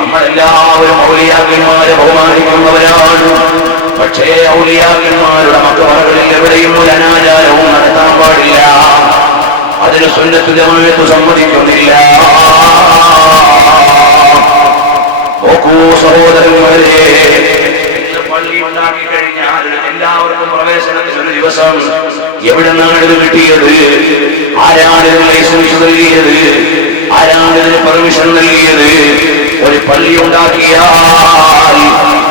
നമ്മളെല്ലാവരും ഔലിയാക്കന്മാരെ ബഹുമാനിക്കുന്നവരാണ്. പക്ഷേ ഔലിയാക്കന്മാരുടെ മക്ബറകളിൽ എവിടെയും ഒരു അനാചാരവും നടത്താൻ പാടില്ല. അതിന് സുന്നത്ത് ജമാഅത്ത് സമ്മതിക്കുന്നില്ല. നോക്കൂ സഹോദരന്മാരെ, പള്ളി ഉണ്ടാക്കി കഴിഞ്ഞാൽ എല്ലാവർക്കും പ്രവേശനത്തിന് ഒരു ദിവസം എവിടെ നിന്നാണ് ഇത് കിട്ടിയത്? ആരാണ് ഇതിന് ലൈസൻസ് നൽകിയത്? ആരാണ് ഇതിന് പെർമിഷൻ നൽകിയത്? ഒരു പള്ളി ഉണ്ടാക്കിയാൽ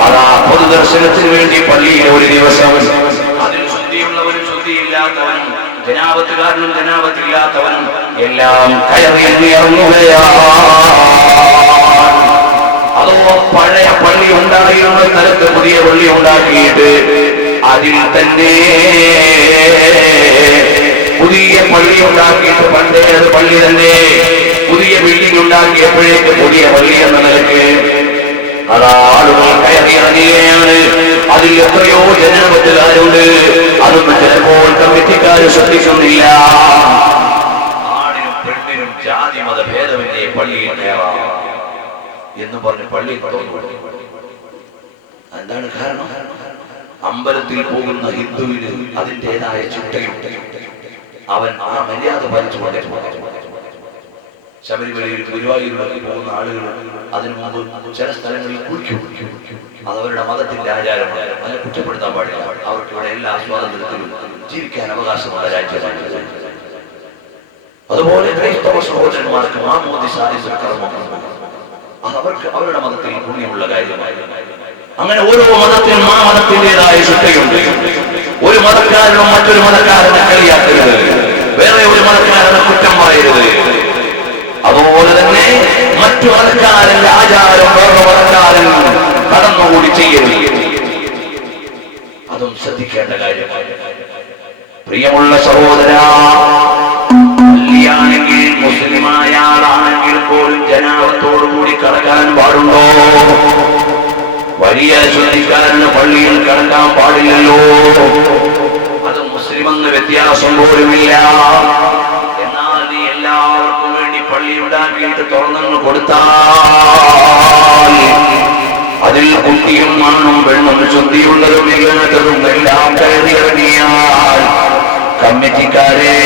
അതാ പൊതുദർശനത്തിന് വേണ്ടി പള്ളിയിൽ ഒരു ദിവസം അതിൽ ശുദ്ധിയുള്ളവരും ശുദ്ധിയില്ലാത്തവനും ജനാപത്തുകാരനും ജനാപത്തില്ലാത്തവനും എല്ലാം കയറി ഇറങ്ങുകയാണ്. അതോ പഴയ പള്ളി ഉണ്ടായിരുന്ന സ്ഥലത്ത് പുതിയ പള്ളി ഉണ്ടാക്കിയിട്ട് അതിൽ തന്നെ പുതിയ പള്ളി ഉണ്ടാക്കിയിട്ട് പണ്ടേത് പള്ളി തന്നെ പുതിയ ബിൽഡിംഗ് ഉണ്ടാക്കിയപ്പോഴേക്ക് പുതിയ പള്ളി എന്ന നിലയ്ക്ക് അതാളുകൾ കയറിയിറങ്ങുകയാണ്. അതിൽ എത്രയോ ജനാപത്തുകാരുണ്ട്. അതൊന്നും ചിലപ്പോൾ കമ്മിറ്റിക്കാർ ശ്രദ്ധിക്കുന്നില്ല. ആണിനും പെണ്ണിനും ജാതി മത ഭേദമന്യേ പള്ളിയിൽ കയറാം എന്ന് പറഞ്ഞ് പള്ളി തുടങ്ങി. എന്താണ് കാരണം? അമ്പലത്തിൽ പോകുന്ന ഹിന്ദുവിന് അതിൻ്റെതായ ചിട്ടയുണ്ട്. അവൻ ആ മര്യാദ പാലിച്ചുകൊണ്ടേ ശബരിമലയിൽ ഗുരുവായൂരിലേക്ക് പോകുന്ന ആളുകൾ അതിനു മുമ്പ് ചില സ്ഥലങ്ങളിൽ കുളിക്കും. അതവരുടെ മതത്തിന്റെ ആചാരമാണ്. അതിനെ കുറ്റപ്പെടുത്താൻ പാടില്ല. അവർക്ക് ഇവിടെ എല്ലാ സ്വാതന്ത്ര്യത്തിലും ജീവിക്കാൻ അവകാശമുള്ള രാജ്യമാണ്. അതുപോലെ ക്രൈസ്തവ സഹോദരന്മാർക്ക് മാമോദിസ കർമ്മമാണ്. അതവർക്ക് അവരുടെ മതത്തിൽ പുണ്യമുള്ള കാര്യമാണ്. അങ്ങനെ ഓരോ മതത്തിനും ആ മതത്തിൻ്റെതായ ശുദ്ധയുണ്ട്. ഒരു മതക്കാരനും മറ്റൊരു മതക്കാരനെ കളിയാക്കരുത്. വേറെ ഒരു മതക്കാരനെ കുറ്റം പറയരുത്. അതുപോലെ തന്നെ മറ്റു മതക്കാരന്റെ ആചാരം വേറെ മതക്കാരൻ കടന്നുകൂടി ചെയ്യരുത്. അതും ശ്രദ്ധിക്കേണ്ട കാര്യമാണ്. പ്രിയമുള്ള സഹോദര, പള്ളിയാണെങ്കിൽ മുസ്ലിമായ ആളാണെങ്കിൽ പോലും ജനാപത്തോടുകൂടി കടക്കാൻ പാടുണ്ടോ? വലിയ ശുദ്ധിക്കാരന് പള്ളിയിൽ കടക്കാൻ പാടില്ലല്ലോ. അത് മുസ്ലിമെന്ന് വ്യത്യാസം പോലുമില്ല. എന്നാൽ നീ എല്ലാവർക്കും വേണ്ടി പള്ളി ഉണ്ടാക്കിയിട്ട് തുറന്നു കൊടുത്താൽ അതിൽ കുട്ടിയും ആണും പെണ്ണും ശുദ്ധിയുള്ളതും ഇല്ലാത്തതും എല്ലാം കയറിയിറങ്ങിയാൽ കമ്മിറ്റിക്കാരെ,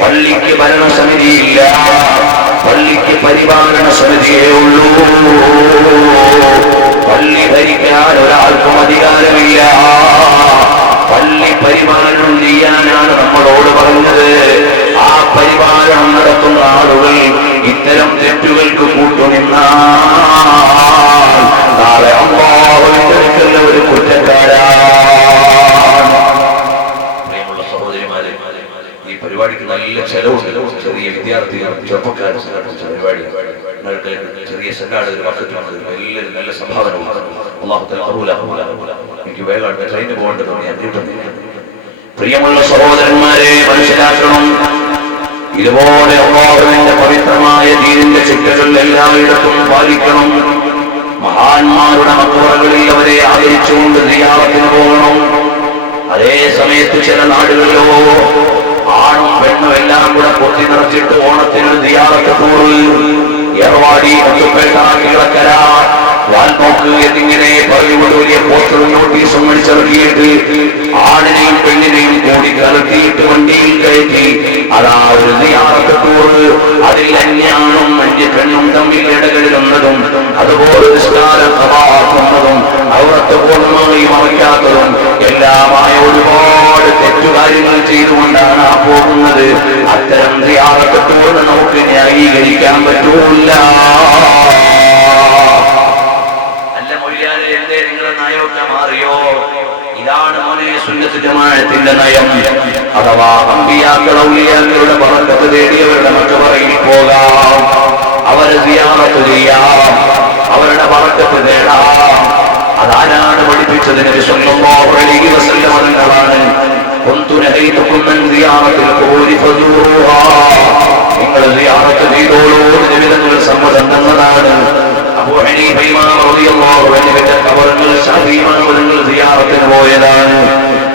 പള്ളിക്ക് ഭരണസമിതിയില്ല, പള്ളിക്ക് പരിപാലന സമിതിയേ ഉള്ളൂ. പള്ളി ഭരിക്കാൻ ഒരാൾക്കും അധികാരമില്ല. പള്ളി പരിപാലനം ചെയ്യാനാണ് നമ്മളോട് പറഞ്ഞത്. ആ പരിപാലനം നടത്തുന്ന ആളുകൾ ഇത്തരം തെറ്റുകൾക്ക് കൂട്ടുനിന്നാൽ നാളെ അല്ലാഹുവിന്റെ അടുക്കൽ ഒരു കുറ്റക്കാരാണ്. പ്രിയമുള്ള സഹോദരിമാരെ, ഈ പരിപാടിക്ക് നല്ല ചെലവുണ്ട്. ചെറിയ വിദ്യാർത്ഥികൾ, ചെറുപ്പക്കാർ പരിപാടി ചെറിയ സെന്റാട് എല്ലാവരും നല്ല സംഭാവന. എനിക്ക് വേഗം ട്രെയിന് പോകേണ്ടതാണ്. ഞാൻ കിട്ടുന്നില്ല. പ്രിയമുള്ള സഹോദരന്മാരെ, മനസ്സിലാക്കണം, ഇതുപോലെ അല്ലാഹുവിന്റെ പവിത്രമായ ദീനിന്റെ ചിട്ടകൾ എല്ലായിടത്തും പാലിക്കണം. മഹാന്മാരുടെ മക്ബറകളിൽ അവരെ ആദരിച്ചുകൊണ്ട് സിയാറത്തിന് പോകണം. അതേ സമയത്ത് ചില നാടുകളിലോ ആണും പെണ്ണും എല്ലാം കൂടെ പൊത്തി നിറച്ചിട്ട് ഓണത്തിനൊരു സിയാറത്ത് ടൂറ്, ഏർവാടി, മുത്തുപേട്ട, കിളക്കര, വാൽപോക്ക് എന്നിങ്ങനെ പറയുമ്പോൾ വലിയ പോസ്റ്ററും നോട്ടീസും അടിച്ചിറക്കിയിട്ട് ആണിനെയും പെണ്ണിനെയും കൂടി കലർത്തിയിട്ട് വണ്ടിയിൽ കയറ്റി അതാ ഒരു സിയാറത്ത് ടൂറ്. അതിൽ അന്യാണും അന്യ പെണ്ണും തമ്മിൽ ഇടകരുതുന്നതും അതുപോലെ നിസ്കാരമാക്കുന്നതും അവിടത്തെ പൂർണ്ണമായി മറിക്കാത്തതും എല്ലാമായ ഒരുപാട് തെറ്റുകാര്യങ്ങൾ ചെയ്തുകൊണ്ടാണ് ആ പോകുന്നത്. അത്തരം സിയാറത്ത് ടൂറിന് നമുക്ക് ന്യായീകരിക്കാൻ പറ്റൂല. മാറിയോ? ഇതാണ് മോനെ സുന്നത്ത് ജമാഅത്തിന്റെ നയം. അഥവാ അമ്പിയാക്കൾ ഔലിയാക്കളുടെ ബറക്കത്ത് തേടിയവരുടെ മക്ബറയിൽ പോകാം, അവരെ സിയാറത്ത് ചെയ്യാം, അവരുടെ ബറക്കത്ത് നേടാം. അതാരാണ് പഠിപ്പിച്ചത്? നബി സ്വല്ലല്ലാഹു അലൈഹി വസല്ലം തങ്ങളാണ്. കുന്തു നഹൈതുകും അൻ സിയാറത്തിൽ ഖുബൂരി ഫസൂറുഹാ, നിങ്ങൾ സിയാറത്ത് ചെയ്തോളൂ, നബി തങ്ങൾ സമ്മതം തന്നതാണ്. അബൂ ഹനീഫ ഇമാം റളിയല്ലാഹു അൻഹുവിന്റെ ഖബറിൽ ശാഫിഈ ഇമാം തങ്ങൾ സിയാറത്തിന് പോയതാണ്.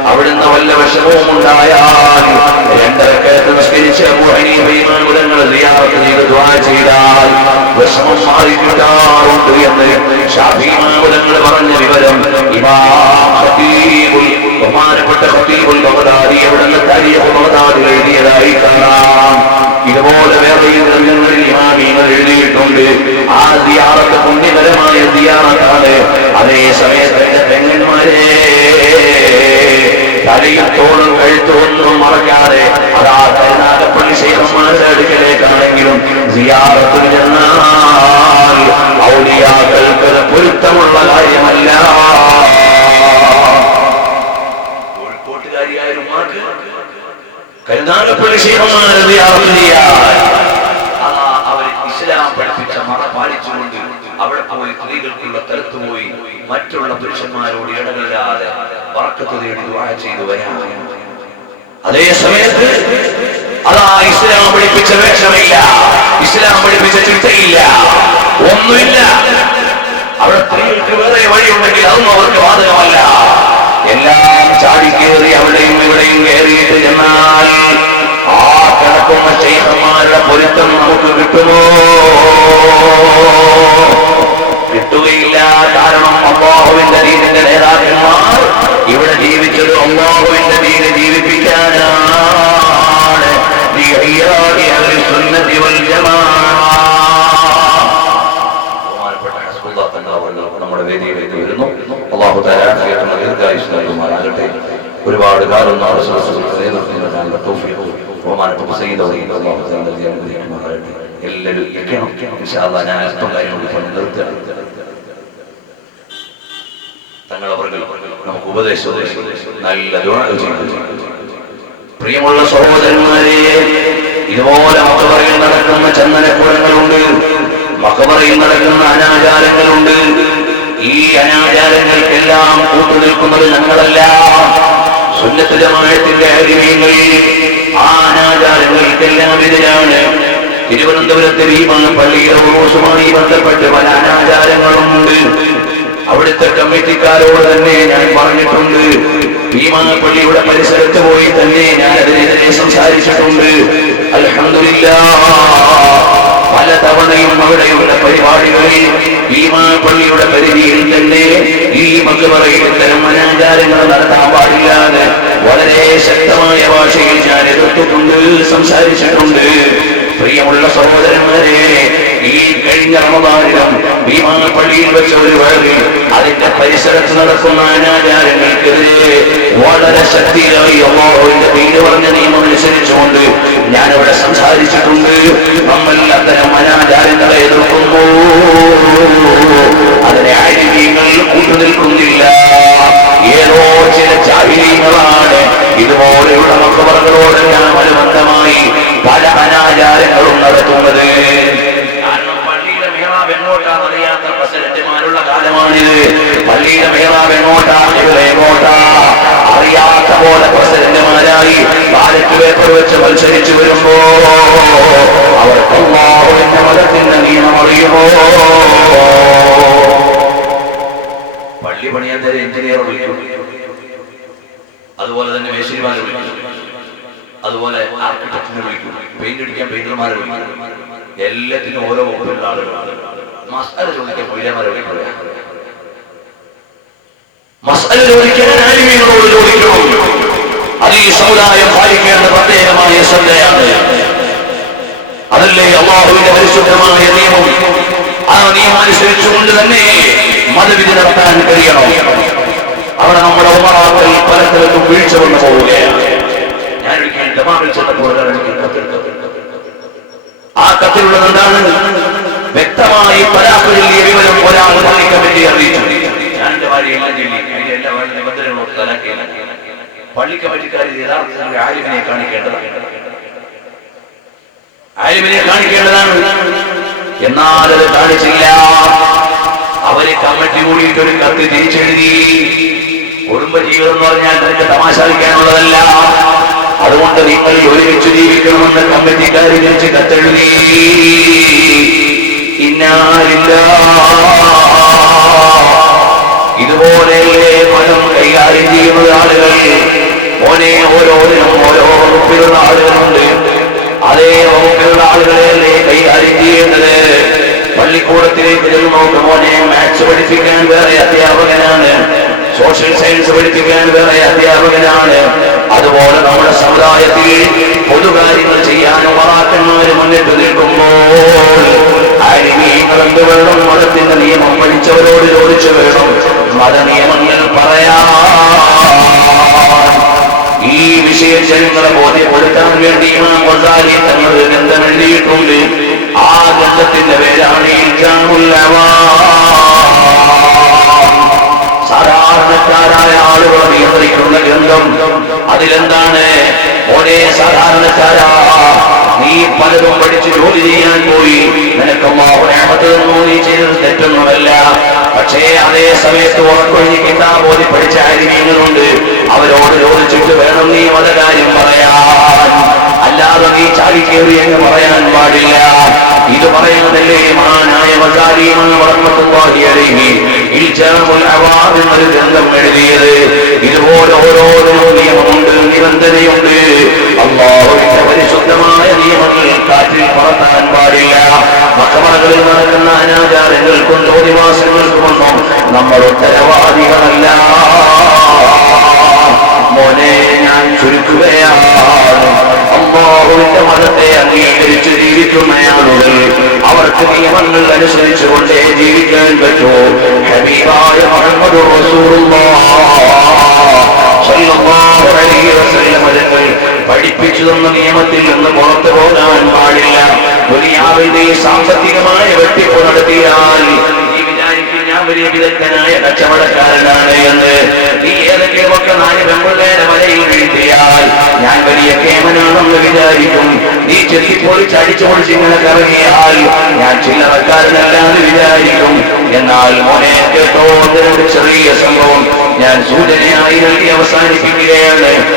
അവിടുന്ന് വല്ല വിഷമവും ഉണ്ടായാൽ 2 റക്അത്ത് നിസ്കരിച്ച് അബൂ ഹനീഫ ഇമാം തങ്ങൾ സിയാറത്ത് ചെയ്ത് ദുആ ചെയ്താൽ വിഷമം മാറി കിട്ടാറുണ്ട് എന്ന് ശാഫിഈ ഇമാമുകൾ പറഞ്ഞ വിവരം ബഹുമാനപ്പെട്ട ഖതീബുൽ ബഗ്ദാദി അവിടുന്ന് താരീഖ് ബഗ്ദാദിൽ എഴുതിയതായി കാണാം. ഇതുപോലെ വേറെയും ഗ്രന്ഥങ്ങളിൽ ഇമാമികൾ എഴുതിയിട്ടുണ്ട്. ആ സിയാറത്ത് പുണ്യകരമായ സിയാറത്താണ്. അതേ സമയത്ത് പെങ്ങന്മാരെ തലയും തോളും കഴുത്തൊന്നും മറക്കാതെ അതാ കരുനാഗപ്പള്ളി ശൈഖന്മാരുടെ അടുക്കലേക്കാണെങ്കിലും സിയാറത്തിൽ ചെന്നാൽ ഔലിയാക്കൾക്ക് പൊരുത്തമുള്ള കാര്യമല്ല. കോഴിക്കോട്ടുകാരിയായ ഉമ്മാക്ക് കരുനാഗപ്പള്ളി ശൈഖന്മാരെ സിയാറത്ത് ചെയ്യാൻ അതാ അവർ ഇസ്ലാം പഠിപ്പിച്ച മറ പാലിച്ചുകൊണ്ട് അവിടെ പോയി സ്ത്രീകൾക്കുള്ള സ്ഥലത്ത് പോയി മറ്റുള്ള പുരുഷന്മാരോട് ഇടകലരാതെ ബർക്കത്ത് തേടി ദുആ ചെയ്തു വരാം. അതേ സമയത്ത് അതാ ഇസ്ലാം പഠിപ്പിച്ച വേഷമില്ല, ഇസ്ലാം പഠിപ്പിച്ച ചിട്ടയില്ല, ഒന്നുമില്ല. അവിടെ സ്ത്രീകൾക്ക് വേറെ വഴിയുണ്ടെങ്കിൽ അതൊന്നും അവർക്ക് ബാധകമല്ല. എല്ലാം ചാടിക്കേറി അവിടെയും ഇവിടെയും കയറിയിട്ട് ചെന്നാൽ ആ കിടക്കുന്ന ശൈഖന്മാരുടെ പൊരുത്തം നമുക്ക് കിട്ടുമോ? കിട്ടുകയില്ല. കാരണം അല്ലാഹുവിന്റെ ദീനിന്റെ നേതാക്കന്മാർ ഇവിടെ ജീവിച്ചത് അല്ലാഹുവിന്റെ ദീന് ജീവിപ്പിക്കാനാണ്. സുന്നത്തി വൽ ജമാഅ ബഹുമാനപ്പെട്ട ഹസ്ബുല്ലാഹ് തങ്ങൾ നമ്മുടെ വേദിയിലേക്ക് വരുന്നു. അല്ലാഹു തആല ആഫിയത്തും ദീർഘായുസ്സും നൽകുമാറാകട്ടെ. ഒരുപാട് കാലം ബഹുമാനപ്പെട്ട സയ്യിദ് എല്ലാവരും ഇരിക്കണം. ഇൻഷാ അല്ലാഹ് ഞാൻ അല്പം കാര്യങ്ങൾ നിർത്തുകയാണ്. തങ്ങളവർക്ക് നമുക്ക് ഉപദേശം നല്ല ദുആ ചെയ്തു. പ്രിയമുള്ള സഹോദരന്മാരെ, ഇതുപോലെ മഖബറയിൽ നടക്കുന്ന ചന്ദനക്കുടങ്ങളുണ്ട്, മഖബറയിൽ നടക്കുന്ന അനാചാരങ്ങളുണ്ട്. ഈ അനാചാരങ്ങൾക്കെല്ലാം കൂട്ടുനിൽക്കുന്നത് ഞങ്ങളല്ല, സുന്നത്ത് ജമാഅത്തിന്റെ അരിമീങ്ങൾ. ആ അനാചാരങ്ങൾക്കെല്ലാം എതിരാണ്. തിരുവനന്തപുരത്ത് പള്ളിയിലെ ഉറൂസുമായി ബന്ധപ്പെട്ട് പല അനാചാരങ്ങളുമുണ്ട്. അവിടുത്തെ കമ്മിറ്റിക്കാരോട് തന്നെ ഞാൻ പറഞ്ഞിട്ടുണ്ട്. പള്ളിയുടെ പരിസരത്ത് പോയി തന്നെ ഞാൻ അതിനെതിരെ സംസാരിച്ചിട്ടുണ്ട്. അൽഹംദുലില്ലാഹ് പല തവണയും അവിടെയുള്ള പരിപാടികളിൽ പള്ളിയുടെ പരിധിയിൽ തന്നെ ഈ മഖബറയിൽ ഇത്തരം അനാചാരങ്ങൾ നടത്താൻ പാടില്ലാതെ വളരെ ശക്തമായ ഭാഷയിൽ ഞാൻ എതിർത്തിട്ടുണ്ട്, സംസാരിച്ചിട്ടുണ്ട്. പ്രിയമുള്ള സഹോദരന്മാരെ, ഈ കഴിഞ്ഞ റമദാനിലും പള്ളിയിൽ വെച്ച ഒരു വേളയിൽ അതിന്റെ പരിസരത്ത് നടക്കുന്ന അനാചാരങ്ങൾക്കെതിരെ വളരെ ശക്തിയായി അല്ലാഹുവിന്റെ പേര് പറഞ്ഞ നിയമം അനുസരിച്ചുകൊണ്ട് ഞാനിവിടെ സംസാരിച്ചിട്ടുണ്ട്. നമ്മൾ അത്തരം അനാചാരങ്ങളെ എതിർക്കുന്നു, അതിനെ ആലിമീങ്ങൾ കൂട്ടുനിൽക്കുന്നില്ല. ഏതോ ചില ജാഹിലീങ്ങളാണ് ഇതുപോലെയുള്ള മഖബറകളോടെല്ലാം അനുബന്ധമായി പല അനാചാരങ്ങളും നടത്തുന്നത്. കാരണം പള്ളിയിലെ മിഹ്റാബ് എങ്ങോട്ടാണെന്നറിയാത്ത പ്രസിഡന്റുമാരുള്ള കാലമാണിത്. പള്ളിയിലെ മിഹ്റാബ് എങ്ങോട്ടാ, എങ്ങോട്ടാ അറിയാത്ത പോലെ പ്രസിഡന്റുമാരായി ബാലറ്റ് പേപ്പർ വെച്ച് മത്സരിച്ചു വരുമ്പോ അവർക്ക് അല്ലാഹുവിന്റെ മതത്തിന്റെ നിയമം അറിയുമോ? പള്ളി പണിയാൻ തരം എഞ്ചിനീയർ വിളിക്കും, അതുപോലെ തന്നെ മേശിരിമാരെ വിളിക്കും, അതുപോലെ ആർക്കിടെക്റ്റിനെ വിളിക്കും, പെയിന്റ് അടിക്കാൻ പെയിന്റർമാരെ വിളിക്കും. എല്ലാത്തിനും ഓരോ വകുപ്പിലുള്ള ആളുകളാണ്. മസ്അല ചോദിക്കാൻ മൊയ്ലാമാരെ വിളിക്കുക, മസ്അല ചോദിക്കാൻ ആലിമീങ്ങളോട് ചോദിക്കണം. അത് ഈ സമുദായം പാലിക്കേണ്ട പ്രത്യേകമായ ശ്രദ്ധയാണ്. അതല്ലേ അല്ലാഹുവിന്റെ പരിശുദ്ധമായ നിയമം. ആ നിയമം അനുസരിച്ചുകൊണ്ട് തന്നെ മതവിധി നടത്താൻ കഴിയണം. അവിടെ നമ്മുടെ ഉമറാക്കൾ പലതരത്തിലും വീഴ്ച വന്നു പോവുകയാണ്. ഞാനൊരിക്കൽ ജമാഅത്തിൽ ചെന്നപ്പോൾ ആ കത്തിലുള്ളത് എന്താണ്? വ്യക്തമായി തലാഖ് ചൊല്ലിയ വിവരം ഒരാൾ പള്ളി കമ്മിറ്റി അറിയിച്ചു. ഞാൻ എന്റെ ഭാര്യയെല്ലാം ചൊല്ലി, അതിന്റെ എല്ലാ നിബന്ധനകളോട് തലാഖില്ല. പള്ളി കമ്മിറ്റിക്കാരിൽ യഥാർത്ഥത്തിൽ ആലിമിനെ കാണിക്കേണ്ടതാണ്, ആലിമിനെ കാണിക്കേണ്ടതാണ്. എന്നാൽ അത് കാണിച്ചില്ല. അവര് കമ്മിറ്റി കൂടിയിട്ട് ഒരു കത്ത് തിരിച്ചെഴുതി. കുടുംബജീവിതം എന്ന് പറഞ്ഞാൽ തനിക്ക് തമാശ കളിക്കാനുള്ളതല്ല, അതുകൊണ്ട് നിങ്ങൾ ഒരുമിച്ച് ജീവിക്കണമെന്ന് കമ്മിറ്റിക്കാരി തിരിച്ച് കത്തെഴുതി. ഇതുപോലെ പണം കൈകാര്യം ചെയ്യുന്ന ആളുകൾ മോനെ ഓരോന്നിനും ഓരോ വകുപ്പിലുള്ള ആളുകളുണ്ട്. അതേ വകുപ്പിലുള്ള ആളുകളെ കൈകാര്യം ചെയ്യേണ്ടത്. സ്ഥാപനത്തിലേക്ക് നോക്ക് മോനെ, മാത്സ് പഠിപ്പിക്കാൻ വേറെ അധ്യാപകനാണ്, സോഷ്യൽ സയൻസ് പഠിപ്പിക്കാൻ വേറെ അധ്യാപകനാണ്. അതുപോലെ നമ്മുടെ സമുദായത്തിൽ പൊതുകാര്യങ്ങൾ ചെയ്യാൻ ഉമറാക്കന്മാര് മുന്നിട്ട് നിൽക്കുമ്പോൾ എന്ത് വേണം? മതത്തിന്റെ നിയമം പഠിച്ചവരോട് ചോദിച്ചു വേണം മതനിയമങ്ങൾ പറയാ. ഈ വിശേഷങ്ങളെ ബോധ്യപ്പെടുത്താൻ വേണ്ടി ഇമാം ഗസാലി തങ്ങൾ ഗ്രന്ഥം എഴുതിയിട്ടുണ്ട്. ആ ഗ്രന്ഥത്തിന്റെ പേരാണ് ഇൽജാമുൽ അവാം. സാധാരണക്കാരായ ആളുകളെ നിയന്ത്രിക്കുന്ന ഗ്രന്ഥം. അതിലെന്താണ്? ഒരേ സാധാരണക്കാരാ, നീ പലതും പഠിച്ച് ജോലി ചെയ്യാൻ പോയി, നിനക്ക് നീ ചെയ്തത് തെറ്റൊന്നുമല്ല. പക്ഷേ അതേ സമയത്ത് ഉറക്കൊഴിഞ്ഞ് കിതാബ് ഓതി പഠിച്ച ആര്യങ്ങളുണ്ട്. അവരോട് ചോദിച്ചിട്ട് വേണം നീ മതകാര്യം പറയാൻ, അല്ലാതെ നീ ചാടിക്കേറി എന്ന് പറയാൻ പാടില്ല. ഇത് പറയുന്നതല്ലേ മഹാനായ ഗസാലി റഹ്മത്തുള്ളാഹി അലൈഹി ഇൽജാമുൽ അവാം എന്നൊരു ഗ്രന്ഥം എഴുതിയത്. ഇതുപോലെ ഓരോന്നിനും നിയമമുണ്ട്, നിബന്ധനയുണ്ട്. അല്ലാഹുവിന്റെ പരിശുദ്ധമായ നിയമങ്ങൾ കാറ്റിൽ പറത്താൻ പാടില്ല. മക്ബറകളിൽ നടക്കുന്ന അനാചാരങ്ങൾക്കും തോന്നിവാസങ്ങൾക്കുമൊന്നും നമ്മൾ ഉത്തരവാദികളല്ല. മോനെ, ഞാൻ ചുരുക്കുകയാണ്, അല്ലാഹുവിന്റെ മതത്തെ അംഗീകരിച്ച് ജീവിക്കുന്ന ആളുകൾ അവർക്ക് നിയമങ്ങൾ അനുസരിച്ചുകൊണ്ടേ ജീവിക്കാൻ പറ്റൂ. ഹബീബായ മുഹമ്മദ് റസൂലുള്ളാഹി സ്വല്ലല്ലാഹു അലൈഹി വസല്ലം തങ്ങൾ പഠിപ്പിച്ചു തന്ന നിയമത്തിൽ നിന്ന് പുറത്തു പോകാൻ പാടില്ല. ദുനിയാവിൽ നീ സാമ്പത്തികമായ വെട്ടിപ്പ് നടത്തിയാൽ നീ വിചാരിക്കും ഞാൻ വലിയ വിദഗ്ധനായ കച്ചവടക്കാരനാണ് എന്ന്. നീ ഏതെങ്കിലുമൊക്കെ 4 പെൺപിള്ളേരെ വലയിൽ വീഴ്ത്തിയാൽ ഞാൻ വലിയ കേമനാണെന്ന് വിചാരിക്കും. നീ ചെത്തിപ്പൊളിച്ച് അടിച്ചു പൊളിച്ച് ഇങ്ങനെ കറങ്ങിയാൽ ഞാൻ ചില്ലറക്കാരനല്ലാന്ന് വിചാരിക്കും. എന്നാൽ മോനെ കേട്ടോ, ചെറിയ സംഭവം ഞാൻ സൂചനയായി നൽകി അവസാനിപ്പിക്കുകയാണ്.